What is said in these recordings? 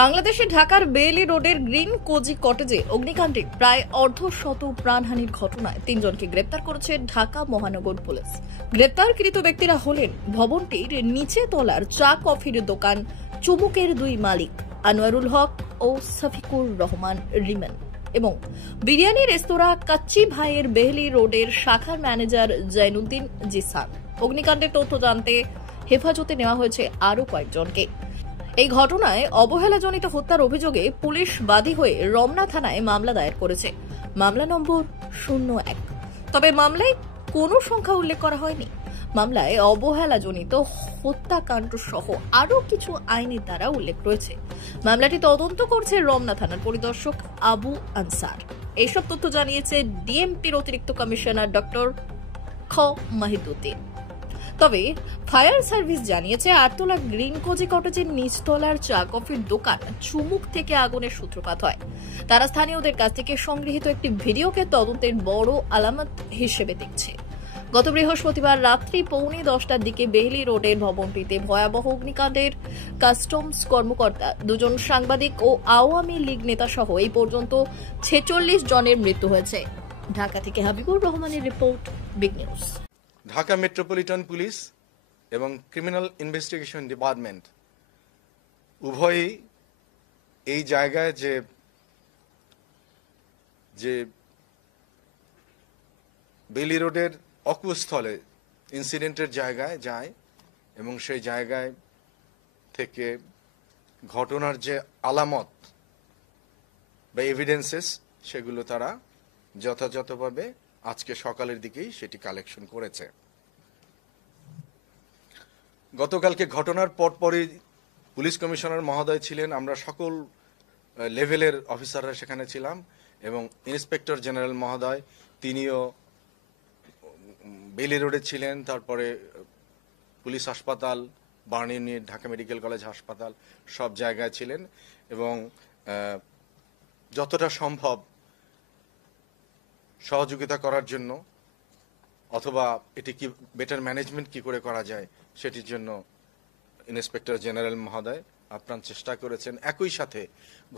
বাংলাদেশে ঢাকার বেইলি রোডের গ্রিন কোজি কটেজে অগ্নিকাণ্ডে প্রায় অর্ধশত প্রাণহানির ঘটনায় 3 জনকে গ্রেপ্তার করেছে ঢাকা মহানগর পুলিশ। গ্রেপ্তারকৃত ব্যক্তিরা হলেন ভবনটির নিচে তলার চা কফির দোকান চুমুকের 2 মালিক আনোয়ারুল হক ও সাফিকুর রহমান রিমান এবং বিরিয়ানি রেস্তোরাঁ কাচ্চি ভাইয়ের বেইলি রোডের শাখার ম্যানেজার জৈনুদ্দিন জিসান। অগ্নিকাণ্ডের তথ্য জানতে হেফাজতে নেওয়া হয়েছে আরও কয়েকজনকে। এই ঘটনায় অবহেলাজনিত হত্যার অভিযোগে পুলিশ বাদী হয়ে রমনা থানায় মামলা দায়ের করেছে, মামলা নম্বর 01। তবে মামলায় কোনো সংখ্যা উল্লেখ করা হয়নি। মামলায় অবহেলাজনিত হত্যাকাণ্ড সহ আরও কিছু আইনের ধারা উল্লেখ রয়েছে। মামলাটি তদন্ত করছে রমনা থানার পরিদর্শক আবু আনসার। এইসব তথ্য জানিয়েছে ডিএমপির অতিরিক্ত কমিশনার ডক্টর খ মাহিদুদ্দিন। তবে ফায়ার সার্ভিস জানিয়েছে আটতলা গ্রিন কোজি কটেজের নিচতলার চা কফির দোকান চুমুক থেকে আগুনের সূত্রপাত হয়। তারা স্থানীয়দের কাছ থেকে সংগৃহীত একটি ভিডিওকে তদন্তের বড় আলামত হিসেবে দেখছে। গত বৃহস্পতিবার রাত্রি 9:45টার দিকে বেইলি রোডের ভবনটিতে ভয়াবহ অগ্নিকাণ্ডের কাস্টমস কর্মকর্তা, 2 জন সাংবাদিক ও আওয়ামী লীগ নেতা সহ এই পর্যন্ত 46 জনের মৃত্যু হয়েছে। ঢাকা থেকে হাবিবুর রহমানের report, big news. Dhaka metropolitan police এবং ক্রিমিনাল ইনভেস্টিগেশন ডিপার্টমেন্ট উভয়ই এই জায়গায় যে বেইলি রোডের অকুস্থলে ইনসিডেন্টের জায়গায় যায় এবং সেই জায়গায় থেকে ঘটনার যে আলামত বা এভিডেন্সেস সেগুলো তারা যথাযথভাবে আজকে সকালের দিকেই সেটি কালেকশন করেছে। গতকালকে ঘটনার পরপরই পুলিশ কমিশনার মহোদয় ছিলেন, আমরা সকল লেভেলের অফিসাররা সেখানে ছিলাম এবং ইন্সপেক্টর জেনারেল মহোদয় তিনিও বেইলি রোডে ছিলেন। তারপরে পুলিশ হাসপাতাল, burn unit, Dhaka medical college হাসপাতাল সব জায়গায় ছিলেন এবং যতটা সম্ভব সহযোগিতা করার জন্য অথবা এটি কি বেটার ম্যানেজমেন্ট কি করে করা যায় সেটির জন্য ইন্সপেক্টর জেনারেল মহোদয় আপ্রাণ চেষ্টা করেছেন। একই সাথে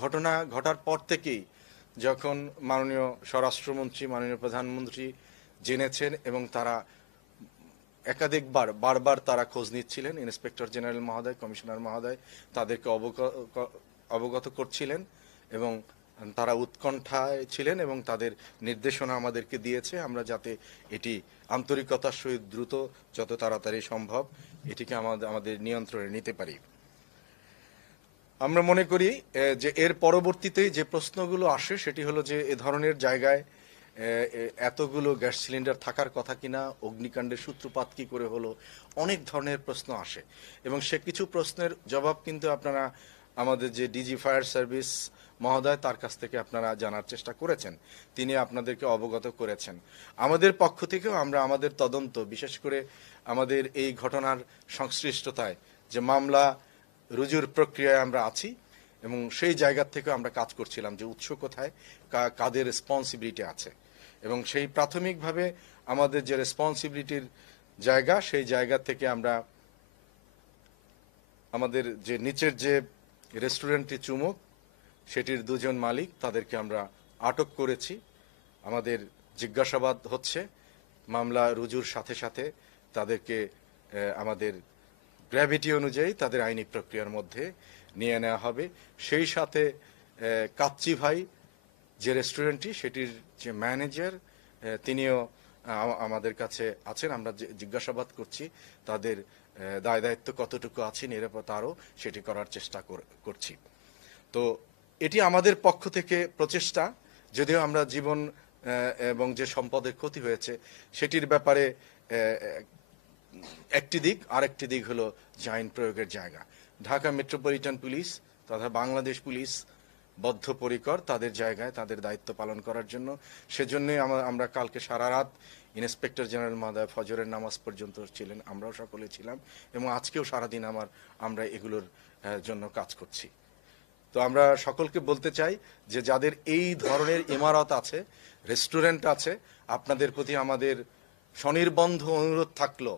ঘটনা ঘটার পর থেকেই যখন মাননীয় স্বরাষ্ট্রমন্ত্রী, মাননীয় প্রধানমন্ত্রী জেনেছেন এবং তারা বারবার তারা খোঁজ নিচ্ছিলেন, ইন্সপেক্টর জেনারেল মহোদয়, কমিশনার মহোদয় তাদেরকে অবগত করছিলেন এবং তারা উৎকণ্ঠায় ছিলেন এবং তাদের নির্দেশনা আমাদেরকে দিয়েছে আমরা যাতে এটি আন্তরিকতার সহিত দ্রুত যত তাড়াতাড়ি সম্ভব এটিকে আমাদের নিয়ন্ত্রণে নিতে পারি। আমরা মনে করি যে এর পরবর্তীতে যে প্রশ্নগুলো আসে সেটি হলো যে এ ধরনের জায়গায় এতগুলো গ্যাস সিলিন্ডার থাকার কথা কিনা, অগ্নিকাণ্ডের সূত্রপাত কি করে হলো, অনেক ধরনের প্রশ্ন আসে এবং সে কিছু প্রশ্নের জবাব কিন্তু আপনারা আমাদের যে ডিজি ফায়ার সার্ভিস মহোদয় তার কাছ থেকে আপনারা জানার চেষ্টা করেছেন, তিনি আপনাদেরকে অবগত করেছেন। আমাদের পক্ষ থেকেও আমরা আমাদের তদন্ত, বিশেষ করে আমাদের এই ঘটনার সংশ্লিষ্টতায় যে মামলা রুজুর প্রক্রিয়ায় আমরা আছি এবং সেই জায়গা থেকে আমরা কাজ করছিলাম যে উৎস কোথায়, কাদের রেসপন্সিবিলিটি আছে এবং সেই প্রাথমিকভাবে আমাদের যে রেসপন্সিবিলিটির জায়গা সেই জায়গা থেকে আমরা আমাদের যে নিচের যে রেস্টুরেন্টটি চুমুক সেটির 2 জন মালিক তাদেরকে আমরা আটক করেছি। আমাদের জিজ্ঞাসাবাদ হচ্ছে, মামলা রুজুর সাথে সাথে তাদেরকে আমাদের গ্র্যাভিটি অনুযায়ী তাদের আইনি প্রক্রিয়ার মধ্যে নিয়ে নেওয়া হবে। সেই সাথে কাচ্চি ভাই যে রেস্টুরেন্টটি সেটির যে ম্যানেজার তিনিও আমাদের কাছে আছেন, আমরা জিজ্ঞাসাবাদ করছি তাদের দায় দায়িত্ব কতটুকু আছে, নিরাপত্তা আরও সেটি করার চেষ্টা করছি। তো এটি আমাদের পক্ষ থেকে প্রচেষ্টা, যদিও আমরা জীবন এবং যে সম্পদের ক্ষতি হয়েছে সেটির ব্যাপারে একটি দিক, আরেকটি দিক হলো যে আইন প্রয়োগের জায়গা। ঢাকা মেট্রোপলিটন পুলিশ তথা বাংলাদেশ পুলিশ বদ্ধপরিকর তাদের জায়গায় তাদের দায়িত্ব পালন করার জন্য। সেজন্যই আমরা কালকে সারা রাত ইন্সপেক্টর জেনারেল মহোদয় ফজরের নামাজ পর্যন্ত ছিলেন, আমরাও সকলে ছিলাম এবং আজকেও সারাদিন আমরা এগুলোর জন্য কাজ করছি। তো আমরা সকলকে বলতে চাই যে যাদের এই ধরনের ইমারত আছে, রেস্টুরেন্ট আছে, আপনাদের প্রতি আমাদের স্বনির্বন্ধ অনুরোধ থাকলো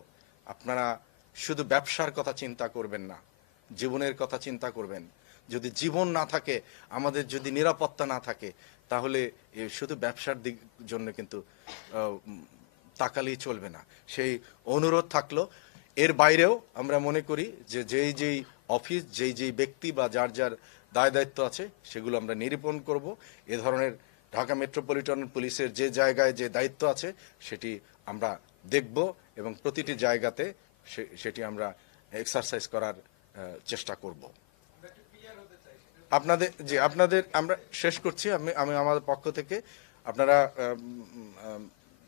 আপনারা শুধু ব্যবসার কথা চিন্তা করবেন না, জীবনের কথা চিন্তা করবেন। যদি জীবন না থাকে, আমাদের যদি নিরাপত্তা না থাকে, তাহলে শুধু ব্যবসার দিক জন্য কিন্তু তাকালেই চলবে না। সেই অনুরোধ থাকলো। এর বাইরেও আমরা মনে করি যে যেই অফিস, যেই ব্যক্তি বা যার যার দায় দায়িত্ব আছে, সেগুলো আমরা নিরূপণ করব। এ ধরনের ঢাকা মেট্রোপলিটন পুলিশের যে জায়গায় যে দায়িত্ব আছে সেটি আমরা দেখব এবং প্রতিটি জায়গাতে সেটি আমরা এক্সারসাইজ করার চেষ্টা করব। আপনাদের আমরা শেষ করছি। আমি আমাদের পক্ষ থেকে, আপনারা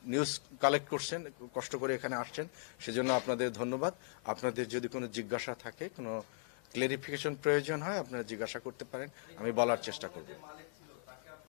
নিউজ কালেক্ট করছেন, কষ্ট করে এখানে আসছেন, সেজন্য আপনাদের ধন্যবাদ। আপনাদের যদি কোনো জিজ্ঞাসা থাকে, কোনো ক্লারিফিকেশন প্রয়োজন হয়, আপনারা জিজ্ঞাসা করতে পারেন, আমি বলার চেষ্টা করব।